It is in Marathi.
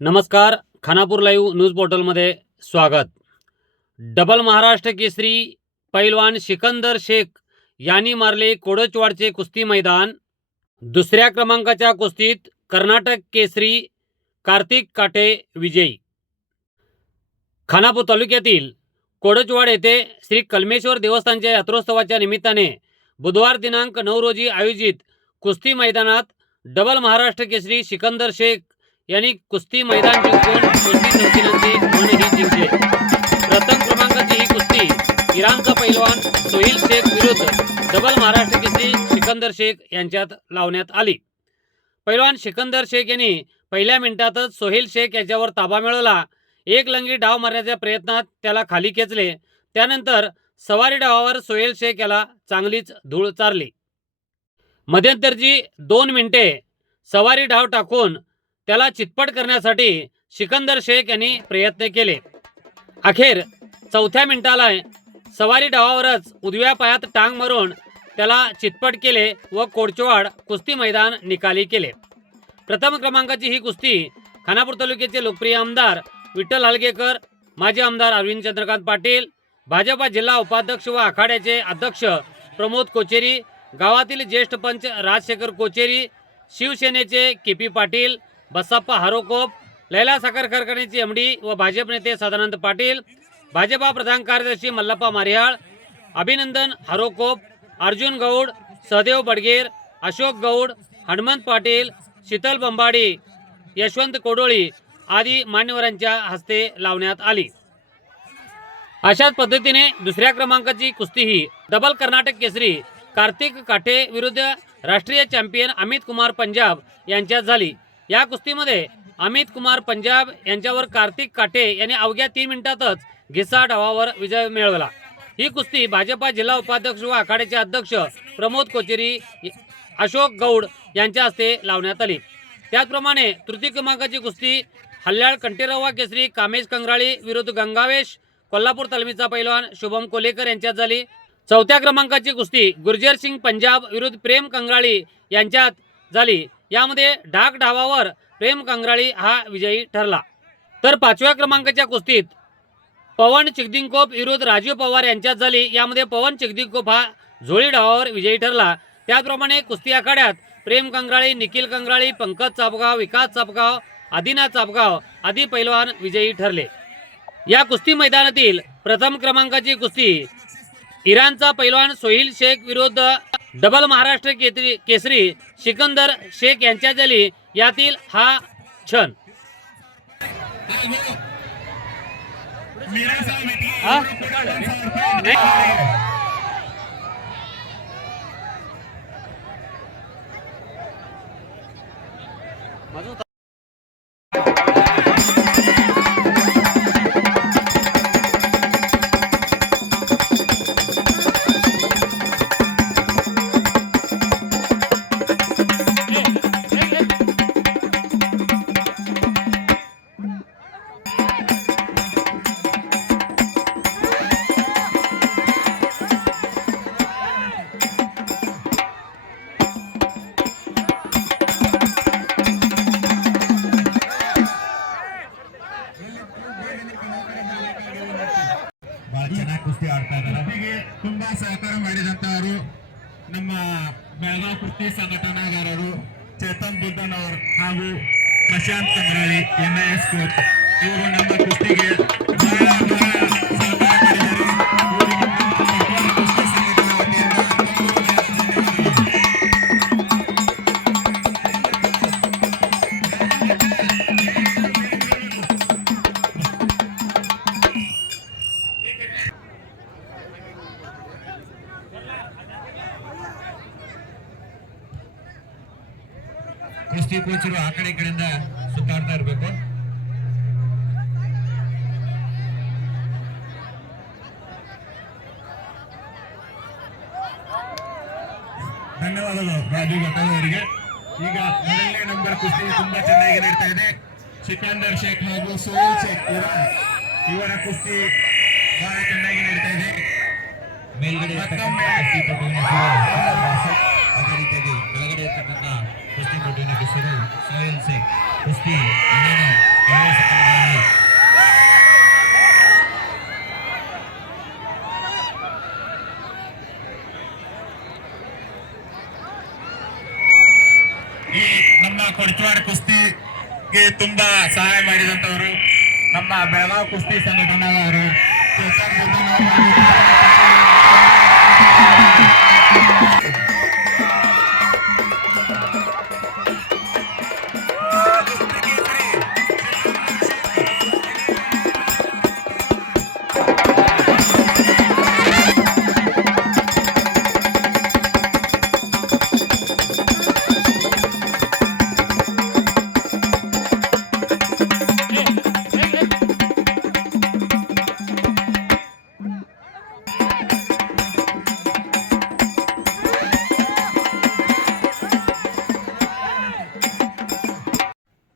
नमस्कार खानापूर लाईव्ह न्यूज पोर्टलमध्ये स्वागत. डबल महाराष्ट्र केसरी पैलवान सिकंदर शेख यांनी मारले कोडचवाडचे कुस्ती मैदान. दुसऱ्या क्रमांकाच्या कुस्तीत कर्नाटक केसरी कार्तिक काटे विजयी. खानापूर तालुक्यातील कोडचवाड येथे श्री कलमेश्वर देवस्थानच्या यात्रोत्सवाच्या निमित्ताने बुधवार दिनांक नऊ रोजी आयोजित कुस्ती मैदानात डबल महाराष्ट्र केसरी सिकंदर शेख यांनी कुस्ती मैदान जिंकून कुस्ती संचलनाचे मनही जिंकले. प्रथम क्रमांकाची ही कुस्ती इराणचा पैलवान सोहिल शेख विरुद्ध डबल महाराष्ट्र केसरी सिकंदर शेख यांच्यात लावण्यात आली. पैलवान सिकंदर शेख यांनी पहिल्या मिनिटातच सोहेल शेख याच्यावर ताबा मिळवला. एक लंगी डाव मारण्याच्या प्रयत्नात त्याला खाली खेचले. त्यानंतर सवारी डावावर सोहेल शेख याला चांगलीच धूळ चारली. मध्यंतरची दोन मिनिटे सवारी डाव टाकून त्याला चितपट करण्यासाठी सिकंदर शेख यांनी प्रयत्न केले. अखेर चौथ्या मिनिटाला सवारी डावावरच उजव्या पायात टांग मारून त्याला चितपट केले व कोडचवाड कुस्ती मैदान निकाली केले. प्रथम क्रमांकाची ही कुस्ती खानापूर तालुक्याचे लोकप्रिय आमदार विठ्ठल हालगेकर माजी आमदार अरविंद चंद्रकांत पाटील भाजपा जिल्हा उपाध्यक्ष व आखाड्याचे अध्यक्ष प्रमोद कोचेरी गावातील ज्येष्ठ पंच राजशेखर कोचेरी शिवसेनेचे के पी पाटील बसप्पा हरोकोप लैला साखर कारखान्याचे एम डी व भाजप नेते सदानंद पाटील भाजपा प्रधान कार्यदर्शी मल्लप्पा मारिहाळ अभिनंदन हरोकोप अर्जुन गौड सहदेव बडगेर अशोक गौड हनुमंत पाटील शीतल बंबाडी यशवंत कोडोळी आदी मान्यवरांच्या हस्ते लावण्यात आली. अशाच पद्धतीने दुसऱ्या क्रमांकाची कुस्ती ही डबल कर्नाटक केसरी कार्तिक काठे विरुद्ध राष्ट्रीय चॅम्पियन अमित कुमार पंजाब यांच्यात झाली. या कुस्तीमध्ये अमित कुमार पंजाब यांच्यावर कार्तिक काटे यांनी अवघ्या तीन मिनिटातच घिसा डावावर विजय मिळवला. ही कुस्ती भाजपा जिल्हा उपाध्यक्ष व आखाड्याचे अध्यक्ष प्रमोद कोचेरी अशोक गौड यांच्या हस्ते लावण्यात आली. त्याचप्रमाणे तृतीय क्रमांकाची कुस्ती हल्ल्याळ कंटेरवा केसरी कामेश कंगराळी विरुद्ध गंगावेश कोल्हापूर तालमीचा पैलवान शुभम कोलेकर यांच्यात झाली. चौथ्या क्रमांकाची कुस्ती गुर्जर सिंग पंजाब विरुद्ध प्रेम कंगराळी यांच्यात झाली. यामध्ये डाक डावावर प्रेम कंगराळी हा विजयी ठरला. तर पाचव्या क्रमांकाच्या कुस्तीत पवन चिगदिंगकोप विरुद्ध राजीव पवार यांच्यात झाली. यामध्ये पवन चिकदिंकोप हा झोळी डावावर विजयी ठरला. त्याचप्रमाणे कुस्ती आखाड्यात प्रेम कंगराळी निखिल कंगराळी पंकज चापगाव विकास चापगाव आदिनाथ चापगाव आदी पैलवान विजयी ठरले. या कुस्ती मैदानातील प्रथम क्रमांकाची कुस्ती इराणचा पैलवान सोहिल शेख विरुद्ध डबल महाराष्ट्र केसरी केसरी सिकंदर शेख यांच्यात झाली यातील हा क्षण. हा? ಸಹಕಾರ ಮಾಡಿದಂತವರು ನಮ್ಮ ಬೆಳಗಾವಿ ಕುಸ್ತಿ ಸಂಘಟನಾಗಾರರು ಚೇತನ್ ಬುದ್ಧನ್ ಅವರು ಹಾಗೂ Prashant Sangrali N S coach. ಇವರು ನಮ್ಮ ಕುಸ್ತಿಗೆ ಕುಸ್ತಿ ಕೋಚರು ಆ ಕಡೆ ಈ ಕಡೆಯಿಂದ ಸುತ್ತಾಡ್ತಾ ಇರಬೇಕು. ಧನ್ಯವಾದಗಳು ರಾಜು ಅವರಿಗೆ. ಈಗ ಮೊದಲನೇ ನಂಬರ್ ಕುಸ್ತಿ ತುಂಬಾ ಚೆನ್ನಾಗಿ ನಡೀತಾ ಇದೆ. ಸಿಕಂದರ್ ಶೇಖ್ ಹಾಗೂ ಸೋಲ್ ಶೇಖ್ ಇವರ ಇವರ ಕುಸ್ತಿ ಬಹಳ ಚೆನ್ನಾಗಿ ನಡೀತಾ ಇದೆ. ಮೇಲ್ಗಡೆ ಅದೇ ರೀತಿಯಾಗಿ ಕೆಳಗಡೆ ಇರ್ತಕ್ಕಂಥ ಕುಸ್ತಿಪಟುವಿನ ಹೆಸರು ಸೋಯಲ್ ಕುಸ್ತಿ ಈ ತುಂಬಾ ಸಹಾಯ ಮಾಡಿದಂತವರು ನಮ್ಮ ಬೆಳಗಾವ್ ಕುಸ್ತಿ ಸಂಘಟನಾದವರು